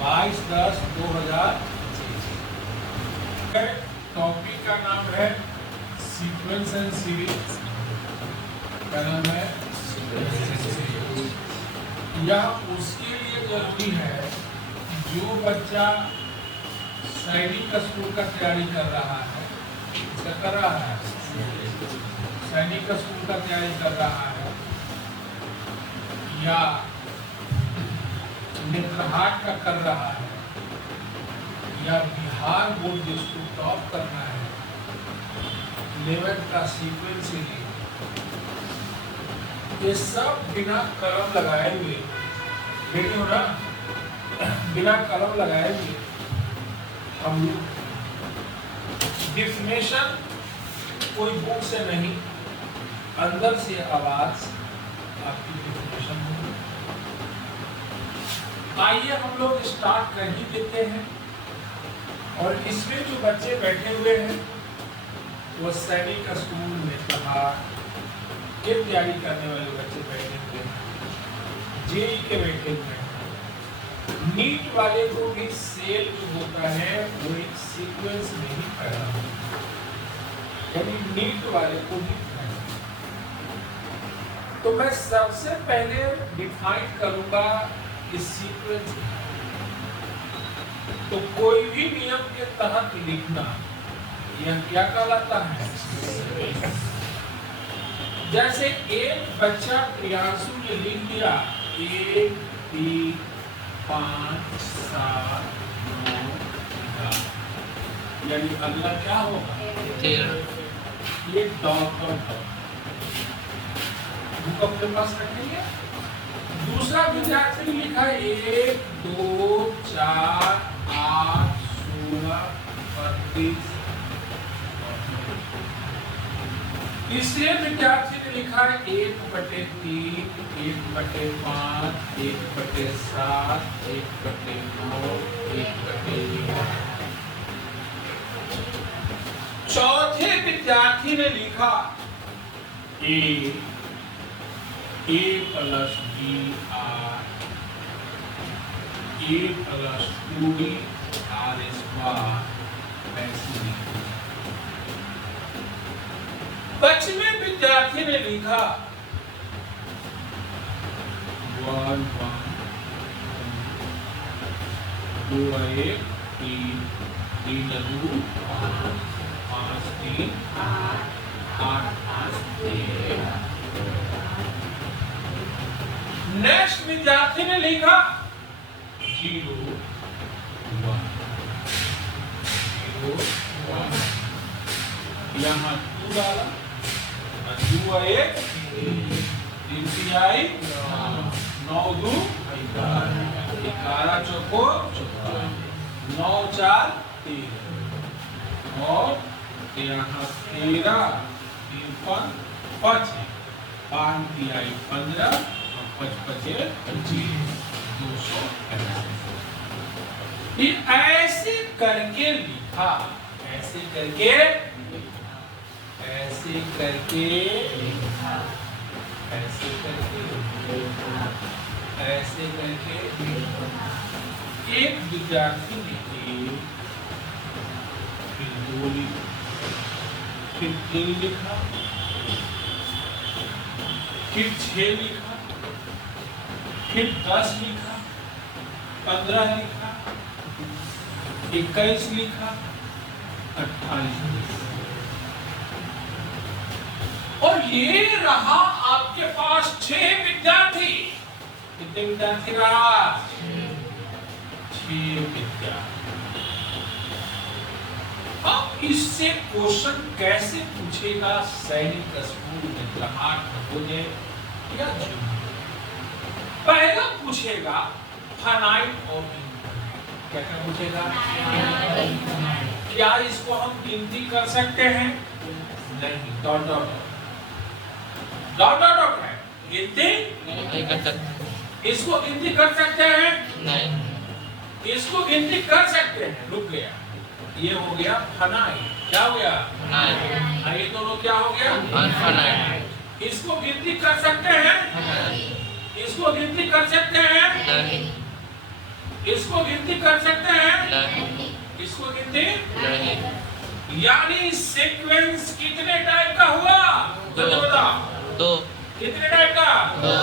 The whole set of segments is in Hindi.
22/10/2006। टॉपिक का नाम है सीक्वेंस एंड सीरीज। क्या नाम है? यह उसके लिए जरूरी है जो बच्चा सैनिक स्कूल का तैयारी कर रहा है। क्या कर रहा है? सैनिक स्कूल का तैयारी कर रहा है, या नेत्रहाट का कर रहा है, या बिहार बोर्ड जिसको टॉप करना है, 11th का सीक्वेंस सीरीज, ये सब बिना कलम लगाए हुए, देखिए हो ना, बिना कलम लगाए हुए हम लोग डिफिनेशन कोई बुक से नहीं, अंदर से आवाज आपकी डिफिनेशन होगी। आइए हम लोग स्टार्ट कर ही देते हैं। और इसमें जो बच्चे बैठे हुए हैं वो सैनिक स्कूल में के तैयारी करने वाले बच्चे बैठे हुए हैं, जेई के बैठे हुए हैं। नीट वाले को भी सेल जो होता है वो एक सीक्वेंस में ही पैदा होता है, यानी नीट वाले को भी। तो मैं सबसे पहले डिफाइन करूंगा इस सीक्वेंस। तो कोई भी नियम के तहत लिखना यह क्या कहलाता है? जैसे एक बच्चा प्रियांशु ने लिख दिया 1 3 5 7 9 10, यानी अगला क्या होगा? 13। ये डॉट डॉट डॉट बुक अपने पास रखेंगे। दूसरा विद्यार्थी ने लिखा 1 2 4 8 16 32। तीसरे विद्यार्थी ने लिखा 1/3 1/5 1/7 1/9 1/11। चौथे विद्यार्थी ने लिखा a + b r a + 2b r²। पश्चिमी विद्यार्थी ने लिखा 1 1 2 1 3 3 2 5 3 8 5 3। नेक्स्ट विद्यार्थी ने लिखा 0 1 0 1। यहाँ 2 डाला, 2 1 3 3 9 2 11 चौको 9 4 13, और यहाँ 13 3 5 5 5 3 15 5 5 25 200। ये ऐसे करके लिखा, ऐसे करके ऐसे करके ऐसे करके ऐसे करके एक विद्यार्थी ने फिर 2 लिखा, फिर 3 लिखा, फिर 6 लिखा, फिर 10 लिखा, 15 लिखा, 21 लिखा, 28 लिखा। और ये रहा आपके पास 6 विद्यार्थी। कितने विद्यार्थी रहा? 6 विद्यार्थी। अब इससे क्वेश्चन कैसे पूछेगा सैनिक स्कूल में नेत्रहाट नवोदय या जूनियर? पहला पूछेगा फाइनाइट और क्या क्या पूछेगा? क्या इसको हम गिनती कर सकते हैं? नहीं। Dot dot dot dot dot है, गिनती नहीं कर सकते। इसको गिनती कर सकते हैं? नहीं। इसको गिनती कर सकते हैं। रुक गया, ये हो गया फाइनाइट। क्या हो गया? फाइनाइट। ये दोनों क्या हो गया? अनफाइनाइट। इसको गिनती कर सकते हैं? इसको गिनती कर सकते हैं? नहीं। इसको गिनती कर सकते हैं? नहीं। इसको गिनती नहीं। यानी सीक्वेंस कितने टाइप का हुआ? जल्दी बताओ। 2। कितने टाइप का? 2।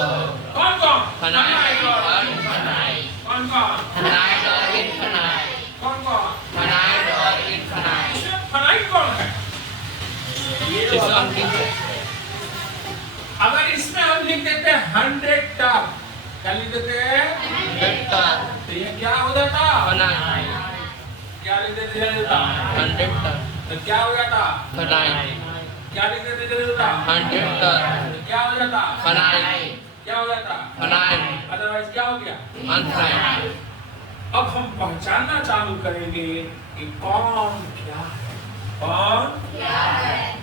कौन कौन? फाइनाइट और इनफाइनाइट। कौन कौन? फाइनाइट और इनफाइनाइट। कौन कौन? फाइनाइट और इनफाइनाइट। इसमें फाइनाइट कौन है? ये वाला। अगर इसमें हम लिख देते हैं 100 टर्म, क्या लिख देते हैं? 100 टर्म। तो ये क्या हो जाता? फाइनाइट। क्या लिख देते जल्दी बताओ? 100 टर्म। तो क्या हो जाता? फाइनाइट। क्या लिख देते जल्दी बताओ? 100 टर्म। तो क्या हो जाता? फाइनाइट। क्या हो जाता? फाइनाइट। अदरवाइज क्या हो गया? अनफाइनाइट। अब हम पहचानना चालू करेंगे कि कौन क्या है, कौन क्या है।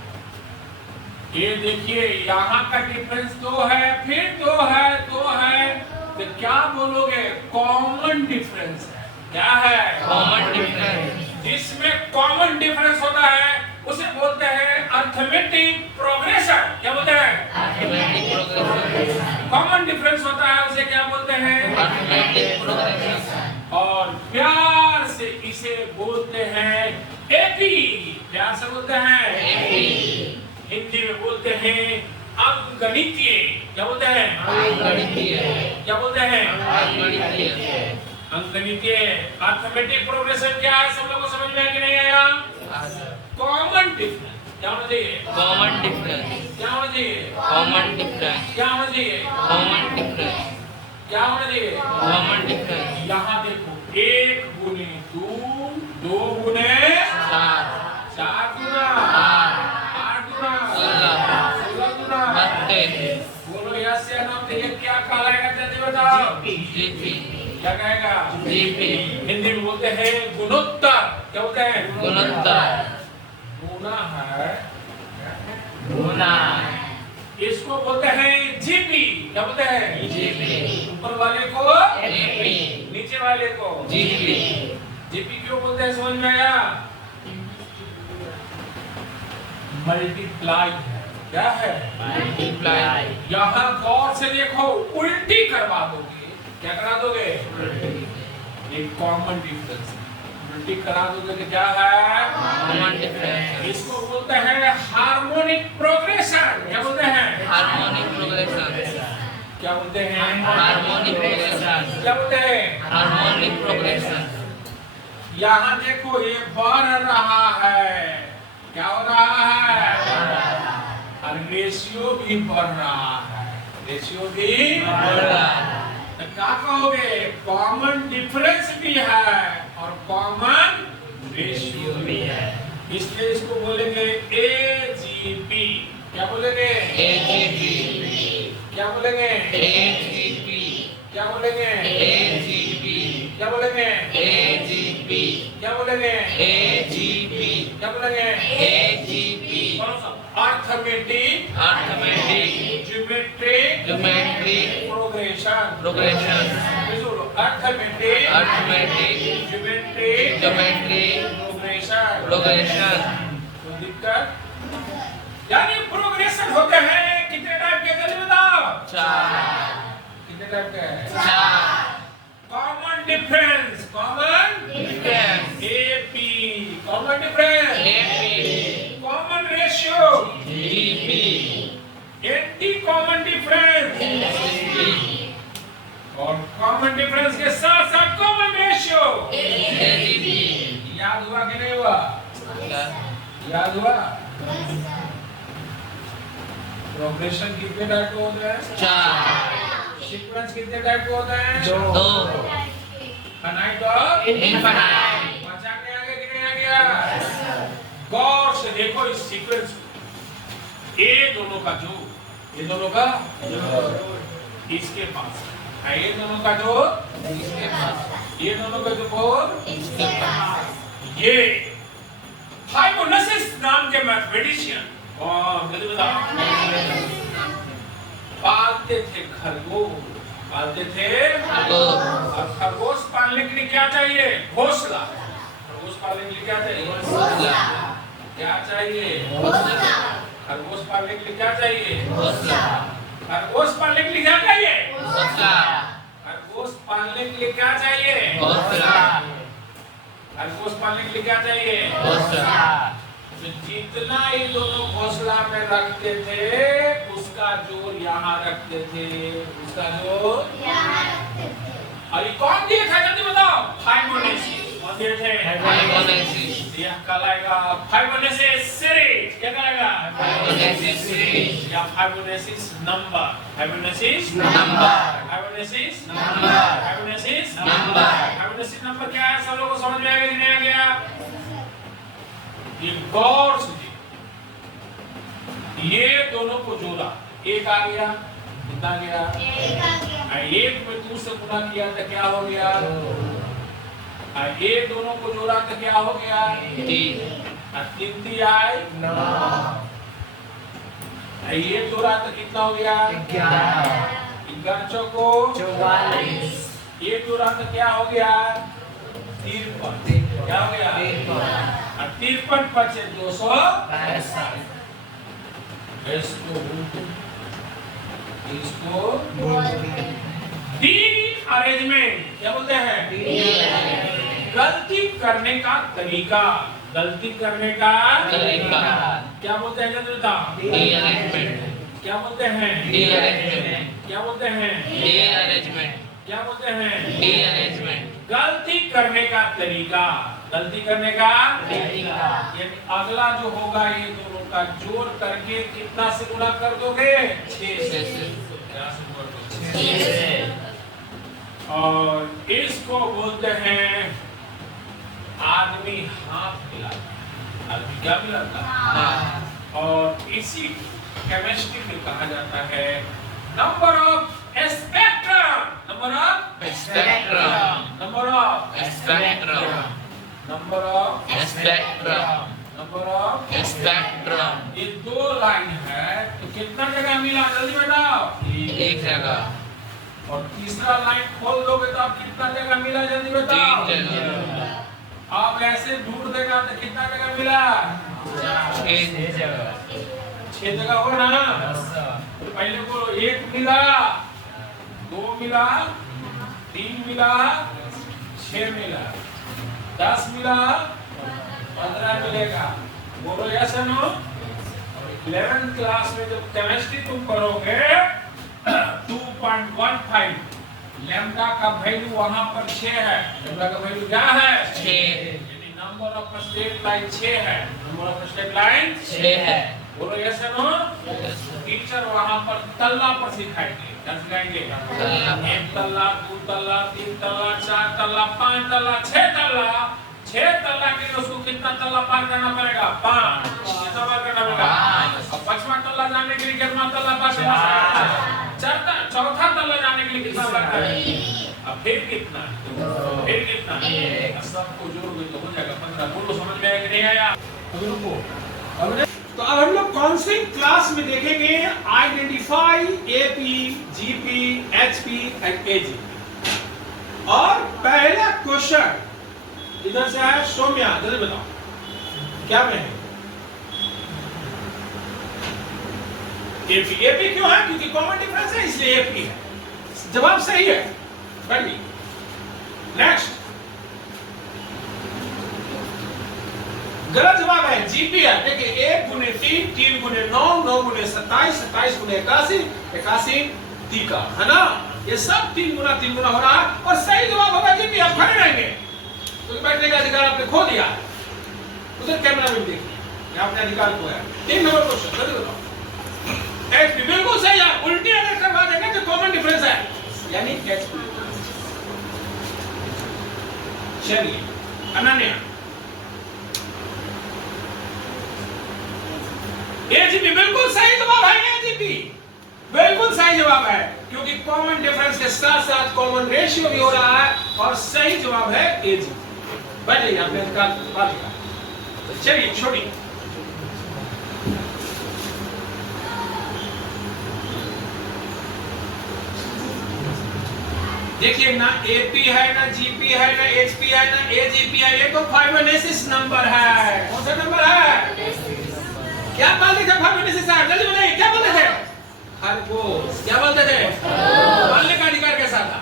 ये देखिए यहाँ का डिफरेंस 2 है, फिर 2 है, 2 है, तो क्या बोलोगे? कॉमन डिफरेंस है। क्या है? Common difference. जिसमें कॉमन डिफरेंस होता है उसे बोलते हैं अर्थमेटिक प्रोग्रेशन। क्या बोलते हैं? Arithmetic progression. कॉमन डिफरेंस होता है उसे क्या बोलते हैं? Arithmetic progression. और प्यार से इसे बोलते हैं एपी। प्यार से बोलते हैं एपी। हिंदी में बोलते हैं अंकगणितीय। क्या बोलते हैं? अंकगणितीय। क्या बोलते हैं? अंकगणितीय। अंकगणितीय। अर्थमेटिक प्रोग्रेशन क्या है? सब लोगों को समझ में आया कि नहीं आया? Common difference. क्या होना चाहिए? Common difference. क्या होना चाहिए? Common difference. क्या होना चाहिए? Common difference. क्या होना चाहिए? Common difference. यहाँ देखो 1 गुने 2, 2 गुने 4, 4 गुना 8 गुना 16 गुना 32। बोलो यस या नो। तो ये क्या कहलाएगा? जल्दी बताओ। जीपी। क्या कहेगा? जीपी। हिंदी में बोलते हैं गुणोत्तर। क्या बोलते हैं? गुणोत्तर। गुना है, गुना। इसको बोलते हैं जीपी। क्या बोलते हैं? जीपी। ऊपर वाले को एपी। नीचे वाले को जीपी। जीपी क्यों बोलते हैं? समझ में आया? मल्टीप्लाई है। क्या है? मल्टीप्लाई। यहाँ गौर से देखो, उल्टी करवा दोगे। क्या करा दोगे? एक कॉमन डिफरेंस। उल्टी करा दोगे तो क्या है? Common difference. इसको बोलते हैं हार्मोनिक प्रोग्रेशन। क्या बोलते हैं? Harmonic progression. क्या बोलते हैं? Harmonic progression. क्या बोलते हैं? Harmonic progression. यहाँ देखो ये बढ़ रहा है। क्या हो रहा है? और रेशियो भी बढ़ रहा है। रेशियो भी बढ़ रहा है। तो क्या कहोगे? कॉमन डिफरेंस भी है और कॉमन रेशियो भी है। इसलिए इसको बोलेंगे एजीपी। क्या बोलेंगे? एजीपी। क्या बोलेंगे? एजीपी। क्या बोलेंगे? एजीपी। क्या बोलेंगे? एजीपी। क्या बोलेंगे? एजीपी। क्या बोलेंगे? AGP. Arithmetic, arithmetic, geometric, geometric, progression. Progression. Arithmetic, arithmetic, geometric, geometric, progression. Progression. कोई दिक्कत? यानी प्रोग्रेशन होते हैं कितने टाइप के? जल्दी बताओ। 4। कितने टाइप के हैं? 4। Common difference. Common difference. AP. Common difference. AP. Common ratio. GP. Anti common difference. GP. और कॉमन डिफरेंस के साथ साथ कॉमन रेशियो। एजीपी। याद हुआ कि नहीं हुआ? याद हुआ? प्रोग्रेशन कितने टाइप के होते हैं? 4। सीक्वेंस कितने टाइप के होते हैं? 2। फाइनाइट और इनफाइनाइट। मजा में आ गया कि नहीं आ गया? गौर से देखो इस सीक्वेंस को। ये दोनों का जो, ये दोनों का इसके पास है। ये दोनों का जो इसके पास। ये दोनों का जो इसके पास। ये हाइपोथेसिस नाम के मैथमेटिशियन और जल्दी बताओ। पालते थे खरगोश। पालते थे खरगोश। और खरगोश पालने के लिए क्या चाहिए? घोंसला। खरगोश पालने के लिए क्या चाहिए? घोंसला। क्या चाहिए? घोंसला। खरगोश पालने के लिए क्या चाहिए? घोंसला। खरगोश पालने के लिए क्या चाहिए? घोंसला। खरगोश पालने के लिए क्या चाहिए? घोंसला खरगोश पालने के लिए क्या चाहिए? घोंसला तो जितना ये दोनों घोंसला में रखते थे उसका जोर यहाँ रखते थे, उसका जोर यहाँ रखते थे। और ये कौन दिए थे जल्दी बताओ? फाइबोनाची। कौन दिए थे? फाइबोनाची यह कहलाएगा फाइबोनाची सीरीज। क्या कहलाएगा? फाइबोनाची सीरीज या Fibonacci number. Fibonacci number Fibonacci number Fibonacci number Fibonacci number क्या है? सब लोगों को समझ में आ गया कि नहीं आ गया? ये गौर से ये दोनों को जोड़ा, एक आ गया, कितना गया? एक आ गया। एक में 2 से गुना किया तो क्या हो गया? ये दोनों को जोड़ा तो क्या हो गया? 3 3 3 आए 9। ये जोड़ा तो कितना हो गया? 11 चौको 44। ये जोड़ा तो क्या हो गया? 53। क्या हो गया? 53 पचे 265। इसको डी अरेंजमेंट क्या बोलते हैं? गलती करने का तरीका। गलती करने का तरीका क्या बोलते हैं? जनता रीअरेंजमेंट क्या बोलते हैं? रीअरेंजमेंट क्या बोलते हैं? रीअरेंजमेंट क्या बोलते हैं? रीअरेंजमेंट गलती करने का तरीका। गलती करने का तरीका यानी अगला जो होगा ये दोनों का जोड़ करके कितना से गुणा कर दोगे? 6 से। क्या से गुणा करोगे? और इसको बोलते हैं आदमी हाथ मिलाता। आदमी क्या मिलाता? हाँ और इसी केमिस्ट्री में कहा जाता है number of spectrum. Number of spectrum number of spectrum number of spectrum number of spectrum ये 2 लाइन है तो कितना जगह मिला? जल्दी बताओ। एक जगह और तीसरा लाइन खोल दोगे तो आप कितना जगह मिला? जल्दी बताओ। 3 जगह आप ऐसे ढूंढ देगा तो कितना जगह मिला? 6 जगह 6 जगह हो ना? तो पहले को 1 मिला, 2 मिला, 3 मिला, 6 मिला, 10 मिला, 15 मिलेगा। बोलो यस या नो? 11th क्लास में जब केमिस्ट्री तुम करोगे 2.15 लैम्डा का वैल्यू वहां पर 6 है। लैम्डा का वैल्यू क्या है? 6 यानी नंबर ऑफ स्ट्रेट लाइन 6 है। नंबर ऑफ स्ट्रेट लाइन 6 है बोलो यस या नो? टीचर वहां पर तल्ला पर सिखाएंगे। क्या सिखाएंगे? तल्ला। 1 तल्ला, 2 तल्ला, 3 तल्ला, 4 तल्ला, 5 तल्ला, 6 तल्ला। 6 तल्ला के लिए उसको कितना तल्ला पार करना पड़ेगा? 5। कितना पार करना पड़ेगा? 5। अब 5वां तल्ला जाने के लिए कितना तल्ला पार करना पड़ेगा? चौथा तल्ला जाने के लिए कितना लगता है? अब फिर कितना? फिर कितना? सबको जोड़ोगे तो हो जाएगा 15। बोलो समझ में आया कि नहीं आया? तो अब हम लोग कौन सी क्लास में देखेंगे? Identify AP, GP, HP and AG. और पहला क्वेश्चन इधर से है सौम्या, जल्दी बताओ क्या में है? एपी। एपी क्यों है? क्योंकि कॉमन डिफरेंस है इसलिए एपी है। जवाब सही है। बढ़िए नेक्स्ट गलत जवाब है जीपी है। देखिए 1 गुने 3, 3 गुने 9, 9 गुने 27, 27 गुने 81, 81 तीका है ना? ये सब 3 गुना हो रहा है और सही जवाब होगा जीपी। आप खड़े रहेंगे तो बैठने का अधिकार आपने खो दिया। उधर कैमरा में देखिए आपने अधिकार खोया। 3 नंबर क्वेश्चन जल्दी बताओ। एचपी बिल्कुल सही है। उल्टी अगर करवा देंगे तो कॉमन डिफरेंस है यानी एचपी। चलिए अनन्या एजीपी बिल्कुल सही जवाब है। एजीपी बिल्कुल सही जवाब है क्योंकि कॉमन डिफरेंस के साथ साथ कॉमन रेशियो भी हो रहा है और सही जवाब है एजीपी। बढ़िए आपने बात किया। तो चलिए छोड़ी देखिए ना एपी है ना जीपी है ना एचपी है ना एजीपी है। ये तो फाइबोनेसिस नंबर है। कौन सा नंबर है? क्या बोलते थे फाइबोनेसिस? जल्दी बताइए क्या बोलते थे? खरगोश। क्या बोलते थे? बोलने का अधिकार कैसा था?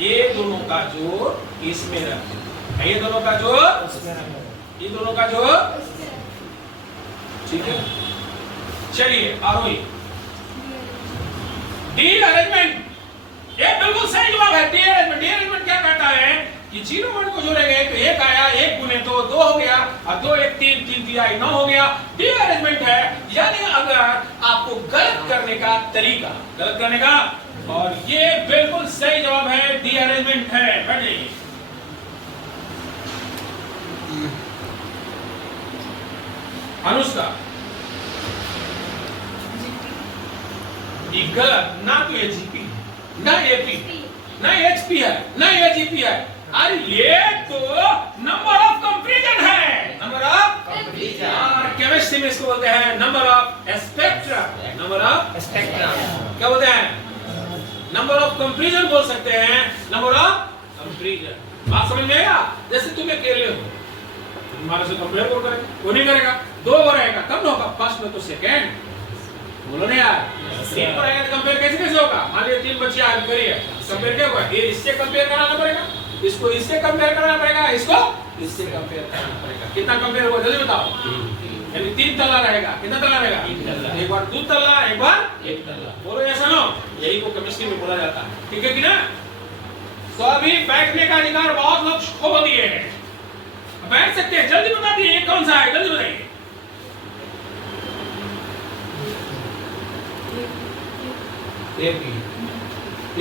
ये दोनों का जोड़ इसमें रखें, ये दोनों का जोड़ ये दोनों का जोड़, ठीक है। चलिए आरोही, डी अरेंजमेंट, ये बिल्कुल सही जवाब है। डी अरेंजमेंट, डी अरेंजमेंट क्या कहता है कि जीरो वन को जोड़ेंगे तो एक आया, एक गुने दो, दो हो गया, और दो एक तीन, तीन दिया, नौ हो गया। डी अरेंजमेंट है, यानी अगर आपको गलत करने का तरीका, गलत करने का, और ये बिल्कुल सही जवाब है, डी अरेंजमेंट है। बैठ जाइए। अनुष्का, ये गलत, ना तो ये जीपी, ना एपी, ना एचपी है, ना ये जीपी है। अरे ये तो नंबर ऑफ कंपैरिजन है, नंबर ऑफ कंपैरिजन। और केमिस्ट्री में इसको बोलते हैं number of spectrum, number of spectrum. क्या बोलते हैं? नंबर ऑफ कंपैरिजन बोल सकते हैं, नंबर ऑफ कंपैरिजन। बात समझ में आया? जैसे तुम अकेले हो, तुम्हारे से कंपेयर कौन करेगा? वो नहीं करेगा। दो हो रहेगा तब ना होगा, फर्स्ट में तो सेकंड, बोलो ना यार। तीन पर आएगा तो कंपेयर कैसे कैसे होगा? मान लीजिए तीन बच्चे आ करिए, कंपेयर क्या होगा? ये इससे कंपेयर कराना पड़ेगा, इसको इससे कंपेयर कराना पड़ेगा, इसको इससे कंपेयर कराना पड़ेगा। कितना कंपेयर होगा जल्दी बताओ? यानी तीन तल्ला रहेगा। कितना तल्ला रहेगा? एक बार दो तल्ला, एक बार एक तल्ला। बोलो ऐसा ना, यही को केमिस्ट्री में बोला जाता है, ठीक है कि ना? तो अभी बैठने का अधिकार बहुत लोग खो दिए हैं, बैठ सकते हैं। जल्दी बता दिए ये कौन सा है, जल्दी बताइए। एपी,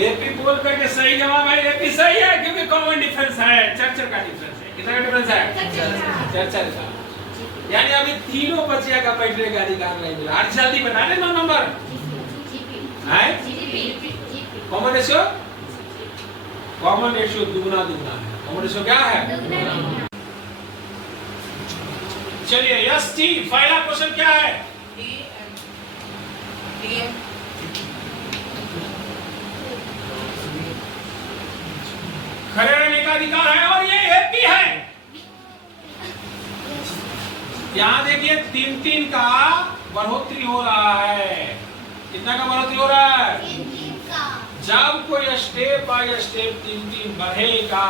एपी बोल करके सही जवाब है, एपी सही है, क्योंकि कॉमन डिफरेंस है, चर्चर का डिफरेंस है। कितना का डिफरेंस है? चर्चर का। यानी अभी तीनों बच्चे का बैठने का अधिकार नहीं मिला। आज जल्दी बता दे नौ नंबर है। कॉमन रेशियो, कॉमन रेशियो दुगुना दुगुना है। कॉमन रेशियो क्या है? चलिए यस टी, पहला क्वेश्चन क्या है? खड़े रहने का अधिकार है, और ये एपी है। यहाँ देखिए तीन तीन का बढ़ोतरी हो रहा है। कितना का बढ़ोतरी हो रहा है? जब कोई स्टेप बाय स्टेप तीन तीन बढ़ेगा,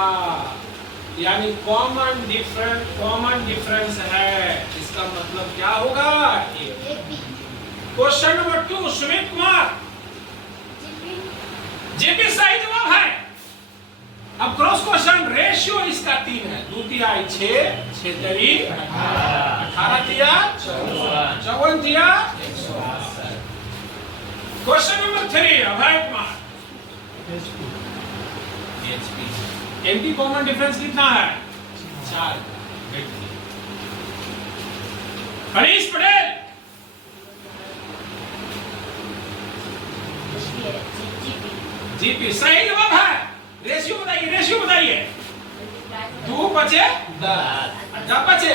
यानी कॉमन डिफरेंस है, इसका मतलब क्या होगा? Question number 2, Sumit Kumar, JP सही जवाब है। अब क्रॉस क्वेश्चन, रेशियो इसका 3 है, 2 तिहाई 6, 6 तिहाई 18 तिया 54 तिया 168। Question number 3, Abhay Kumar, anti common difference कितना है? 4। हरीश पटेल, जीपी सही जवाब है। रेशियो बताइए, रेशियो बताइए। 2 बचे 10, 10 बचे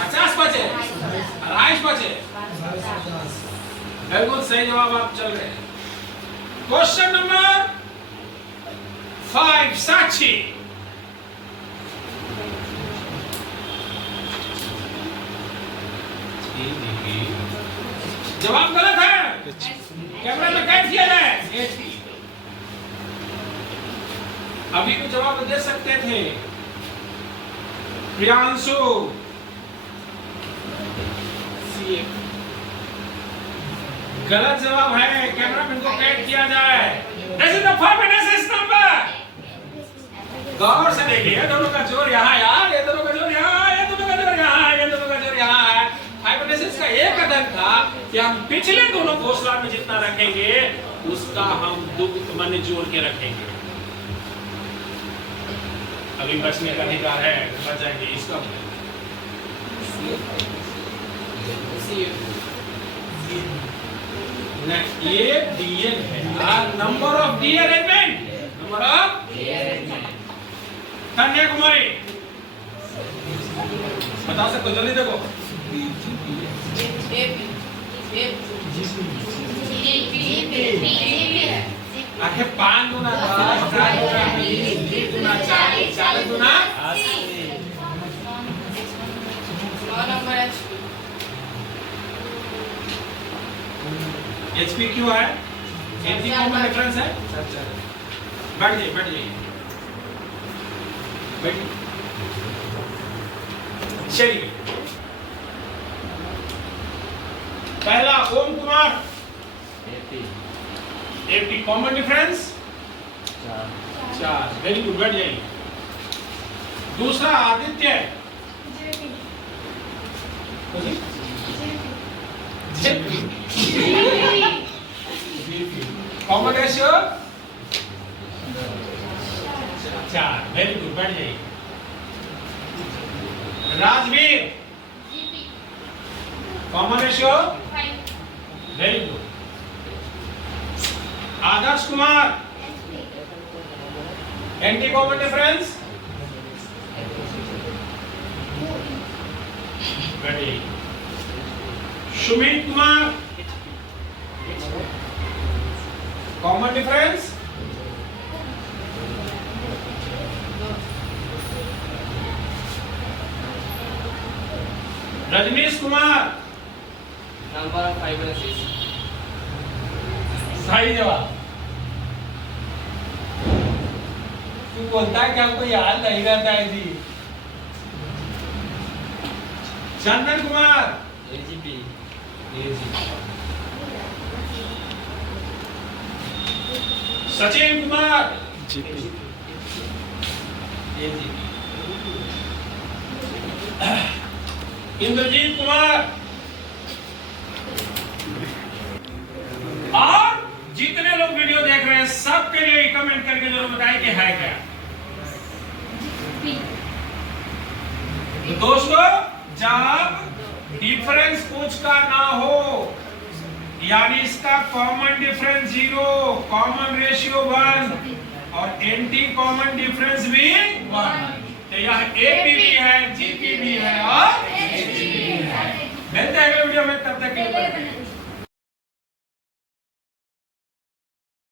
50 बचे 28 बचे। बिल्कुल सही जवाब आप चल रहे हैं। क्वेश्चन नंबर 5, साक्षी, जवाब गलत है, कैमरा में कैद किया जाए। अभी तो जवाब दे सकते थे। प्रियांशु, गलत जवाब है, कैमरा मैन को कैद किया जाए। This is the format number. गौर से देखिए, दोनों का जोड़ यहाँ यार, ये दोनों का जोड़ यहाँ, ये दोनों का जोड़ यहाँ, ये दोनों का जोड़ यहाँ है। हाइपोथेसिस का एक कदम था कि हम पिछले दोनों घोषणा में जितना रखेंगे उसका हम दुख मन जोड़ के रखेंगे। अभी बचने का अधिकार है, बच जाएंगे। इसका नहीं, ये डीएन है, number of D arrangement, number of Kanyakumari. बता सकते हो, जल्दी देखो। आखिर 5 दूना 10, 4 दूना 20, 20 दूना 40, 40 दूना 80। एचपी क्यों है? एंटी कॉमन डिफरेंस है। बैठ जाइए, बैठ जाइए। बैठिए। चलिए, पहला Om Kumar 80 common difference 4। Very good, बैठ जाइए। दूसरा Aditya common ratio 4। Very good, बैठ जाइए। Rajveer common ratio very good. Adarsh Kumar anti common difference बैठिए। Sumit Kumar common difference Rajneesh Kumar number of 5 and 6 सही जवाब। तू बोलता है कि हमको याद नहीं रहता है जी। चंदन कुमार AGP सचिन कुमार इंद्रजीत कुमार और जितने लोग वीडियो देख रहे हैं सबके लिए कमेंट करके जरूर बताएं कि है क्या। तो दोस्तों, जब डिफरेंस कुछ का ना हो यानी इसका कॉमन डिफरेंस 0, कॉमन रेशियो 1 और एंटी कॉमन डिफरेंस भी 1, तो यह एपी भी है, जीपी भी है और एचपी भी है। मिलते हैं अगले वीडियो में, तब तक के लिए।